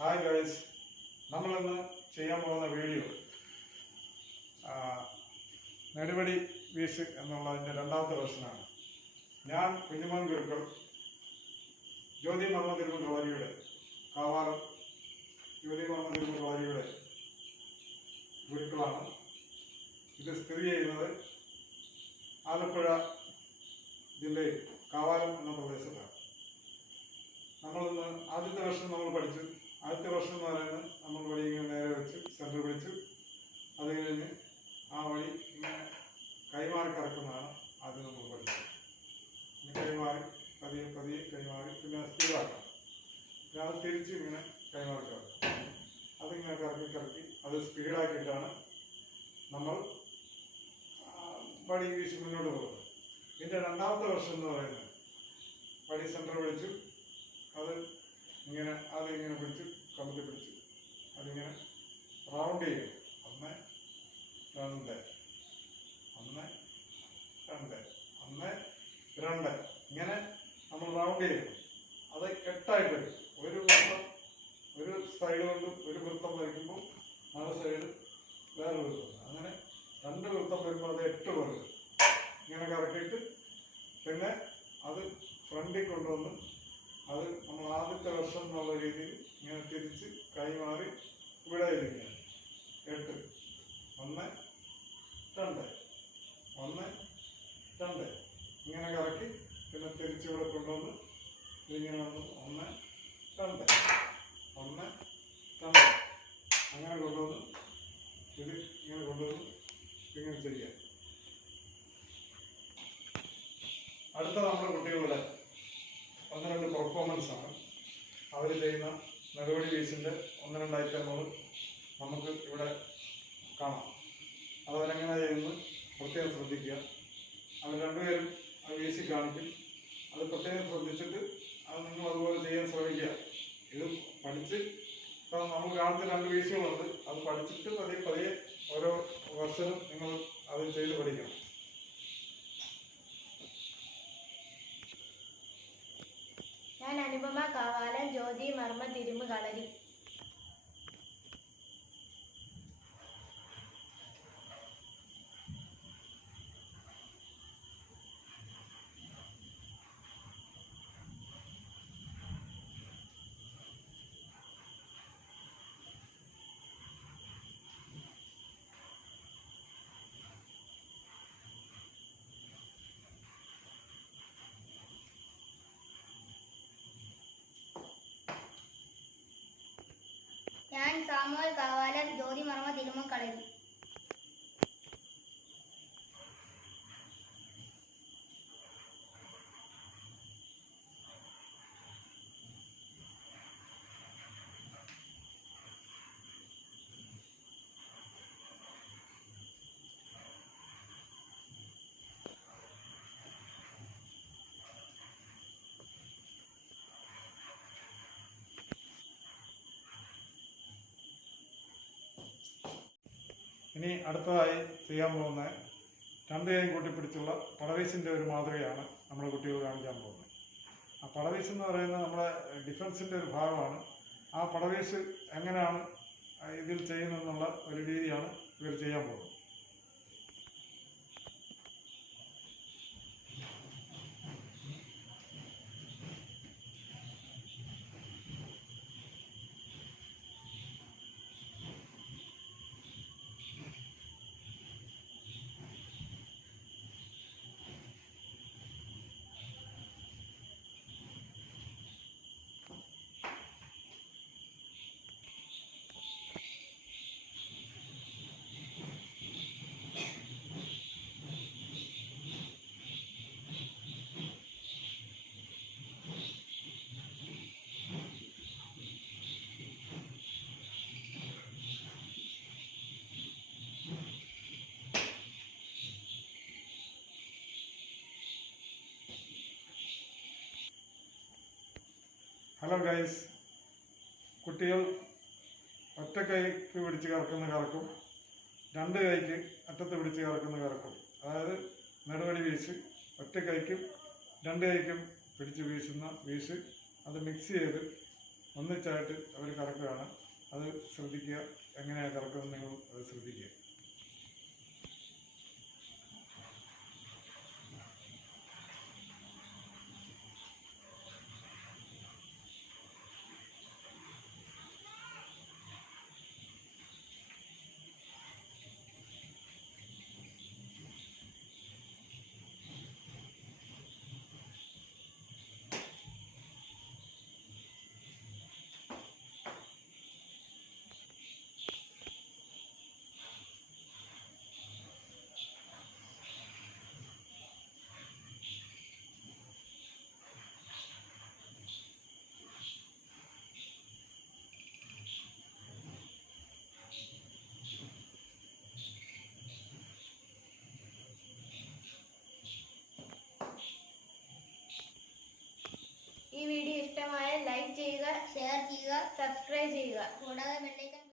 Hi guys നമ്മളിന്ന് ചെയ്യാൻ പോകുന്ന വീഡിയോ നെടുപടി വീശ് എന്നുള്ളതിന്റെ രണ്ടാമത്തെ വേർഷനാണ് ഞാൻ കുഞ്ഞുമോൻ ഗുരുക്കൾ ജ്യോതി മർമ്മ തിരുമൽ കോളേജിയുടെ കാവാറം ജ്യോതി മർമ്മ തിരുമൽ കോളേജിയുടെ ഗുരുക്കളാണ്. ഇത് സ്ഥിതി ചെയ്യുന്നത് ആലപ്പുഴ ജില്ലയിൽ കാവാലം എന്ന പ്രദേശത്താണ്. നമ്മളിന്ന് ആദ്യത്തെ വർഷം നമ്മൾ പഠിച്ചു. ആദ്യത്തെ വർഷം എന്ന് പറയുന്നത് നമ്മൾ വഴി ഇങ്ങനെ നേരെ വെച്ച് സെന്റർ പിടിച്ചു അത് കഴിഞ്ഞ് ആ വഴി ഇങ്ങനെ കൈമാറി കറക്കുന്നതാണ് ആദ്യം നമ്മൾ പഠിച്ചത്. ഇങ്ങനെ കൈമാറി പതിയെ പതിയെ കൈമാറി പിന്നെ സ്പീഡാക്കാം പിന്നെ അത് തിരിച്ച് ഇങ്ങനെ കൈമാറി കറക്കും. അതിങ്ങനെ കറക്കി കറക്കി അത് സ്പീഡാക്കിയിട്ടാണ് നമ്മൾ വടി വീശി മുന്നോട്ട് പോകുന്നത്. ഇതിന്റെ രണ്ടാമത്തെ വർഷം എന്ന് പറയുന്നത് വടി സെന്റർ വിളിച്ചു അത് ഇങ്ങനെ അതിങ്ങനെ പിടിച്ച് കമത്തി പിടിച്ച് അതിങ്ങനെ റൗണ്ട് ചെയ്യും. ഒന്ന് രണ്ട് ഒന്ന് രണ്ട് ഒന്ന് രണ്ട്. ഇങ്ങനെ നമ്മൾ റൗണ്ട് ചെയ്യും. അത് എട്ടായിട്ട് വരും ഒരു വൃത്തം ഒരു സൈഡ് കൊണ്ട് ഒരു വൃത്തം വരയ്ക്കുമ്പോൾ മറു സൈഡ് വേറെ വൃത്തം അങ്ങനെ രണ്ട് വൃത്തം വരുമ്പോൾ അത് എട്ട് വരും. ഇങ്ങനെ കറക്കിയിട്ട് പിന്നെ അത് ഫ്രണ്ടിൽ കൊണ്ടുവന്ന് അത് നമ്മൾ ആദ്യത്തെ വർഷം എന്നുള്ള രീതിയിൽ ഇങ്ങനെ തിരിച്ച് കൈമാറി ഇവിടെ ഇരിക്കുക എട്ട് ഒന്ന് രണ്ട് ഒന്ന് രണ്ട് ഇങ്ങനെ കറക്കി പിന്നെ തിരിച്ച് ഇവിടെ കൊണ്ടുവന്ന് ഇതിങ്ങനെ വന്ന് ഒന്ന് രണ്ട് ഒന്ന് രണ്ട് അങ്ങനെ കൊണ്ടുവന്ന് ഇത് ഇങ്ങനെ കൊണ്ടുവന്ന് ഇങ്ങനെ ചെയ്യാം. അടുത്ത നമ്മുടെ കുട്ടികളുടെ ഒന്ന് രണ്ട് പെർഫോമൻസ് ആണ്. അവർ ചെയ്യുന്ന നടപടി വീസിന്റെ ഒന്ന് രണ്ട് ഐറ്റമുകൾ നമുക്ക് ഇവിടെ കാണാം. അതവരെങ്ങനെ ചെയ്യുന്നു? പ്രത്യേകം ശ്രദ്ധിക്കുക. അവർ രണ്ടുപേരും ആ വീശി കാണിക്കും. അത് പ്രത്യേകം ശ്രദ്ധിച്ചിട്ട് അത് നിങ്ങൾ അതുപോലെ ചെയ്യാൻ ശ്രമിക്കുക. ഇത് പഠിച്ച് ഇപ്പം നമ്മൾ കാണുന്ന രണ്ട് വീശുകളുണ്ട് അത് പഠിച്ചിട്ട് പതിയെ പതിയെ ഓരോ വർഷവും നിങ്ങൾ അത് ചെയ്ത് പഠിക്കണം. ഞാൻ അനുപമ കാവാലൻ ജ്യോതി മർമ്മ തിരുമു കളരി ഞാൻ സാമുവൽ കാവാലൻ ജ്യോതി മർമ്മ തിരുമു ഇനി അടുത്തതായി ചെയ്യാൻ പോകുന്ന രണ്ട് കൈയും കൂട്ടിപ്പിടിച്ചുള്ള പടവീസിന്റെ ഒരു മാതൃകയാണ് നമ്മൾ കുട്ടികൾ കാണിക്കാൻ പോകുന്നത്. ആ പടവീസ് എന്ന് പറയുന്നത് നമ്മുടെ ഡിഫൻസിന്റെ ഒരു ഭാഗമാണ്. ആ പടവീസ് എങ്ങനെയാണ് ഇതിൽ ചെയ്യുന്നതെന്നുള്ള ഒരു രീതിയാണ് ഇവർ ചെയ്യാൻ പോകുന്നത്. ഹലോ ഗൈസ് കുട്ടികൾ ഒറ്റ കൈക്ക് പിടിച്ച് കറക്കുന്ന കറക്കും. രണ്ട് കൈക്ക് അറ്റത്ത് പിടിച്ച് കറക്കുന്ന കറക്കും. അതായത് നെടുവടി വീശ് ഒറ്റ കൈക്കും രണ്ട് കൈക്കും പിടിച്ച് വീശുന്ന വീശ് അത് മിക്സ് ചെയ്ത് ഒന്നിച്ചായിട്ട് അവർ കറക്കുകയാണ്. അത് ശ്രദ്ധിക്കുക. എങ്ങനെയാണ് കറക്കുന്നത് നിങ്ങൾ അത് ശ്രദ്ധിക്കുക ഈ വീഡിയോ ഇഷ്ടമായ ലൈക്ക് ചെയ്യുക ഷെയർ ചെയ്യുക സബ്സ്ക്രൈബ് ചെയ്യുക. കൂടാതെ